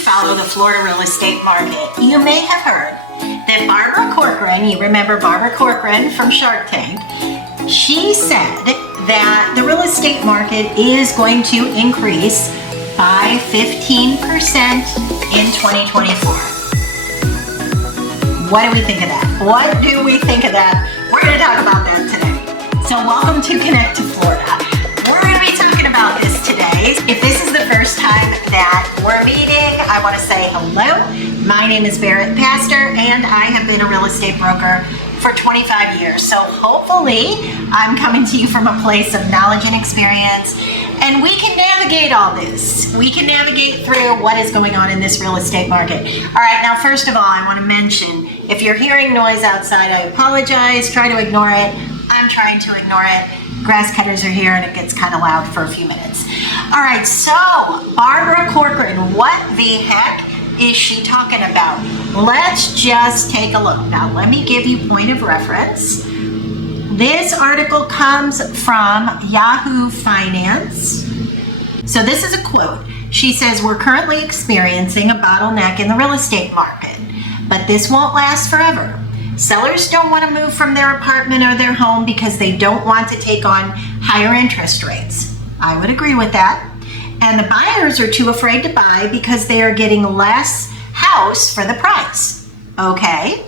follow the Florida real estate market, you may have heard that Barbara Corcoran, you remember Barbara Corcoran from Shark Tank, she said that the real estate market is going to increase by 15% in 2024. What do we think of that? What do we think of that? We're going to talk about that today. So welcome to Connect to Florida. We're going to be talking about this today. If this is the first time that we're meeting, I want to say hello. My name is Barrett Pastor, and I have been a real estate broker for 25 years. So hopefully I'm coming to you from a place of knowledge and experience, and we can navigate all this. We can navigate through what is going on in this real estate market. All right, now first of all, I want to mention, if you're hearing noise outside, I apologize. Try to ignore it. I'm trying to ignore it. Grass cutters are here and it gets kind of loud for a few minutes. All right, so Barbara Corcoran, what the heck is she talking about? Let's just take a look. Now, let me give you point of reference. This article comes from Yahoo Finance. So this is a quote. She says, "We're currently experiencing a bottleneck in the real estate market, but this won't last forever. Sellers don't want to move from their apartment or their home because they don't want to take on higher interest rates." I would agree with that. "And the buyers are too afraid to buy because they are getting less house for the price." Okay,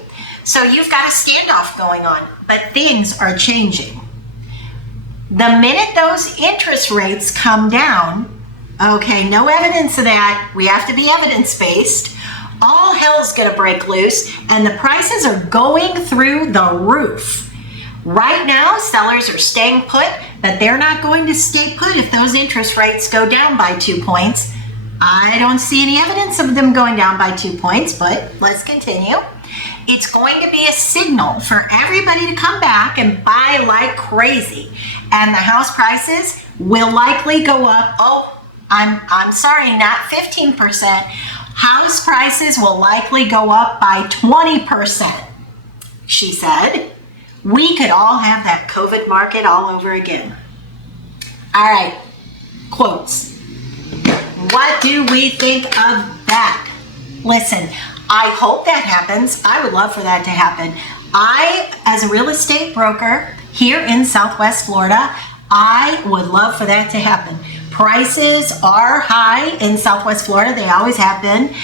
so you've got a standoff going on, but things are changing. The minute those interest rates come down, okay, no evidence of that, we have to be evidence-based, all hell's gonna break loose and the prices are going through the roof. Right now, sellers are staying put, but they're not going to stay put if those interest rates go down by 2 points. I don't see any evidence of them going down by 2 points, but let's continue. It's going to be a signal for everybody to come back and buy like crazy, and the house prices will likely go up. Oh, I'm sorry, not 15%. House prices will likely go up by 20%, she said. We could all have that COVID market all over again. All right, quotes. What do we think of that? Listen, I hope that happens. I would love for that to happen. I, as a real estate broker here in Southwest Florida, I would love for that to happen. Prices are high in Southwest Florida. They always have been,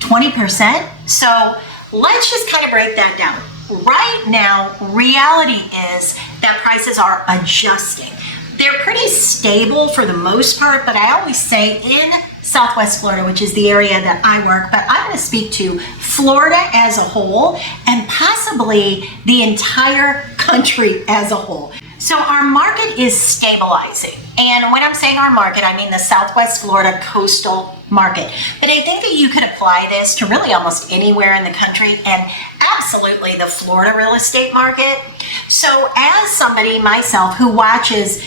20%. So let's just kind of break that down. Right now, reality is that prices are adjusting. They're pretty stable for the most part, but I always say in Southwest Florida, which is the area that I work, but I'm going to speak to Florida as a whole and possibly the entire country as a whole. So our market is stabilizing. And when I'm saying our market, I mean the Southwest Florida coastal market. But I think that you could apply this to really almost anywhere in the country, and absolutely the Florida real estate market. So as somebody myself who watches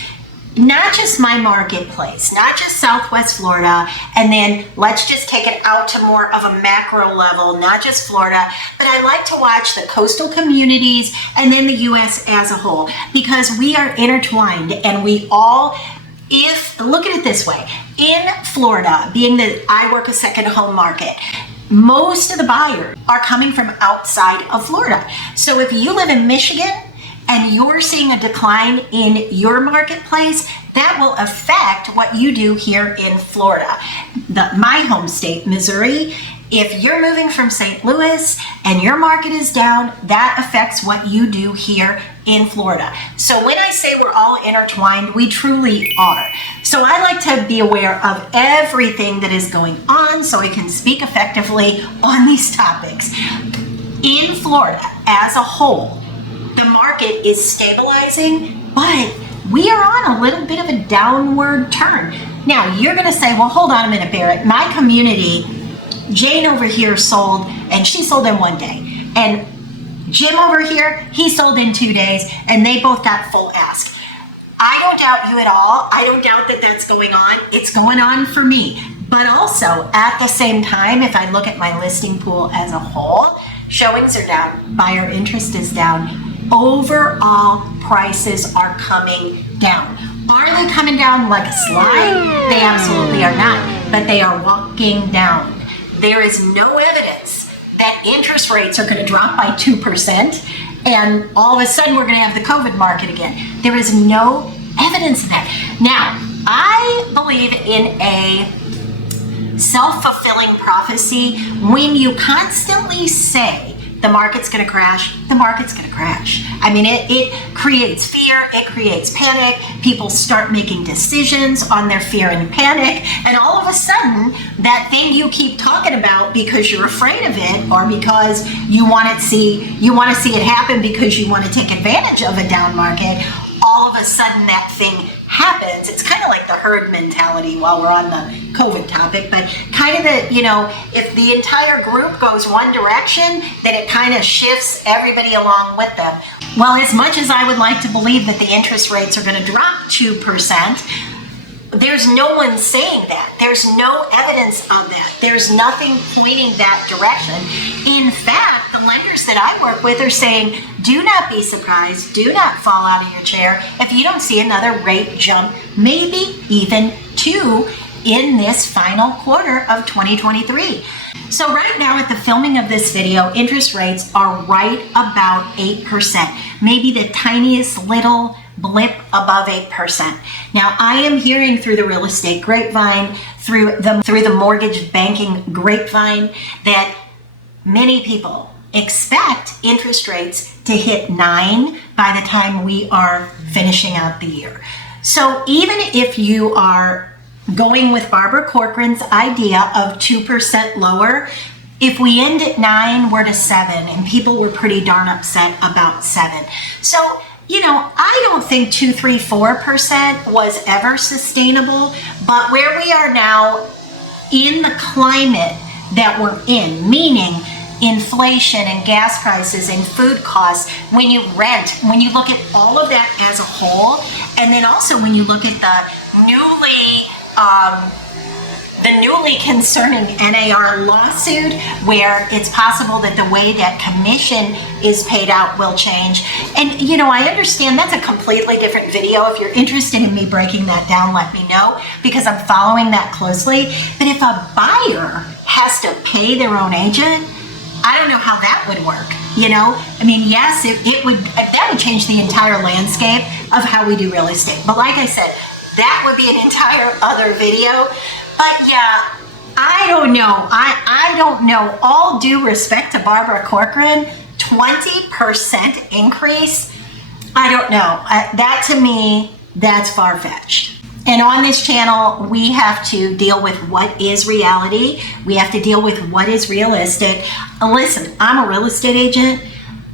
not just my marketplace, not just Southwest Florida, and then let's just take it out to more of a macro level, not just Florida, but I like to watch the coastal communities and then the U.S. as a whole, because we are intertwined and we all, look at it this way, in Florida, being that I work a second home market, most of the buyers are coming from outside of Florida. So if you live in Michigan, and you're seeing a decline in your marketplace, that will affect what you do here in Florida. My home state, Missouri, if you're moving from St. Louis and your market is down, that affects what you do here in Florida. So when I say we're all intertwined, we truly are. So I like to be aware of everything that is going on so I can speak effectively on these topics. In Florida as a whole, the market is stabilizing, but we are on a little bit of a downward turn. Now, you're going to say, well, hold on a minute, Barrett. My community, Jane over here sold, and she sold in 1 day. And Jim over here, he sold in 2 days, and they both got full ask. I don't doubt you at all. I don't doubt that that's going on. It's going on for me. But also, at the same time, if I look at my listing pool as a whole, showings are down, buyer interest is down. Overall, prices are coming down. Are they coming down like a slide? They absolutely are not, but they are walking down. there is no evidence that interest rates are going to drop by 2% and all of a sudden we're going to have the COVID market again. There is no evidence of that. Now, I believe in a self-fulfilling prophecy. When you constantly say the market's going to crash, the market's going to crash. I mean, it creates fear, it creates panic. People start making decisions on their fear and panic, and all of a sudden, that thing you keep talking about because you're afraid of it, or because you want to see it happen because you want to take advantage of a down market, all of a sudden that thing happens. It's kind of like the herd mentality while we're on the COVID topic, but kind of if the entire group goes one direction, then it kind of shifts everybody along with them. Well, as much as I would like to believe that the interest rates are going to drop 2%, there's no one saying that. There's no evidence of that. There's nothing pointing that direction. In fact, the lenders that I work with are saying, do not be surprised, do not fall out of your chair if you don't see another rate jump, maybe even 2 in this final quarter of 2023. So right now at the filming of this video, interest rates are right about 8%, maybe the tiniest little blip above 8%. Now, I am hearing through the real estate grapevine, through the mortgage banking grapevine, that many people expect interest rates to hit 9 by the time we are finishing out the year. So even if you are going with Barbara Corcoran's idea of 2% lower, if we end at 9, we're to 7, and people were pretty darn upset about 7. So, I don't think 2, 3, 4% was ever sustainable, but where we are now in the climate that we're in, meaning inflation and gas prices and food costs, when you rent, when you look at all of that as a whole, and then also when you look at the newly concerning NAR lawsuit, where it's possible that the way that commission is paid out will change. And I understand that's a completely different video. If you're interested in me breaking that down, let me know, because I'm following that closely. But if a buyer has to pay their own agent, I don't know how that would work. I mean, yes, that would change the entire landscape of how we do real estate. But like I said, that would be an entire other video. But yeah, I don't know. I don't know. All due respect to Barbara Corcoran, 20% increase. I don't know. That to me, that's far-fetched. And on this channel, we have to deal with what is reality. We have to deal with what is realistic. Listen, I'm a real estate agent.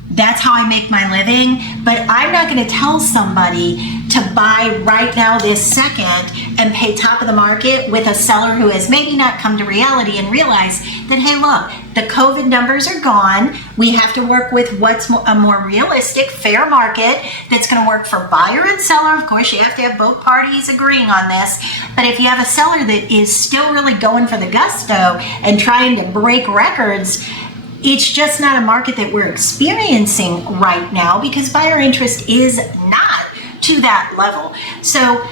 That's how I make my living, but I'm not going to tell somebody to buy right now this second and pay top of the market with a seller who has maybe not come to reality and realize that, hey, look, the COVID numbers are gone. We have to work with what's a more realistic, fair market that's going to work for buyer and seller. Of course, you have to have both parties agreeing on this, but if you have a seller that is still really going for the gusto and trying to break records, it's just not a market that we're experiencing right now, because buyer interest is not to that level. So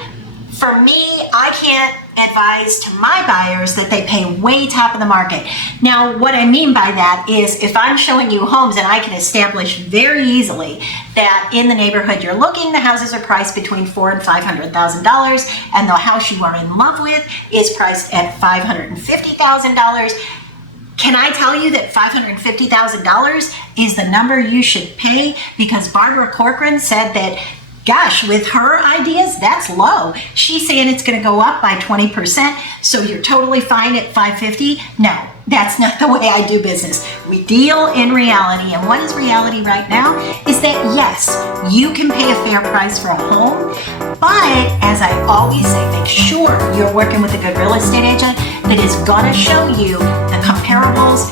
for me, I can't advise to my buyers that they pay way top of the market. Now, what I mean by that is if I'm showing you homes and I can establish very easily that in the neighborhood you're looking, the houses are priced between $400,000 and $500,000, and the house you are in love with is priced at $550,000, can I tell you that $550,000 is the number you should pay? Because Barbara Corcoran said that, gosh, with her ideas, that's low. She's saying it's going to go up by 20%, so you're totally fine at $550,000? No, that's not the way I do business. We deal in reality, and what is reality right now is that, yes, you can pay a fair price for a home, but as I always say, make sure you're working with a good real estate agent that is going to show you the comparables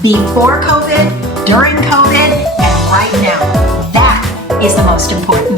before COVID, during COVID, and right now. That is the most important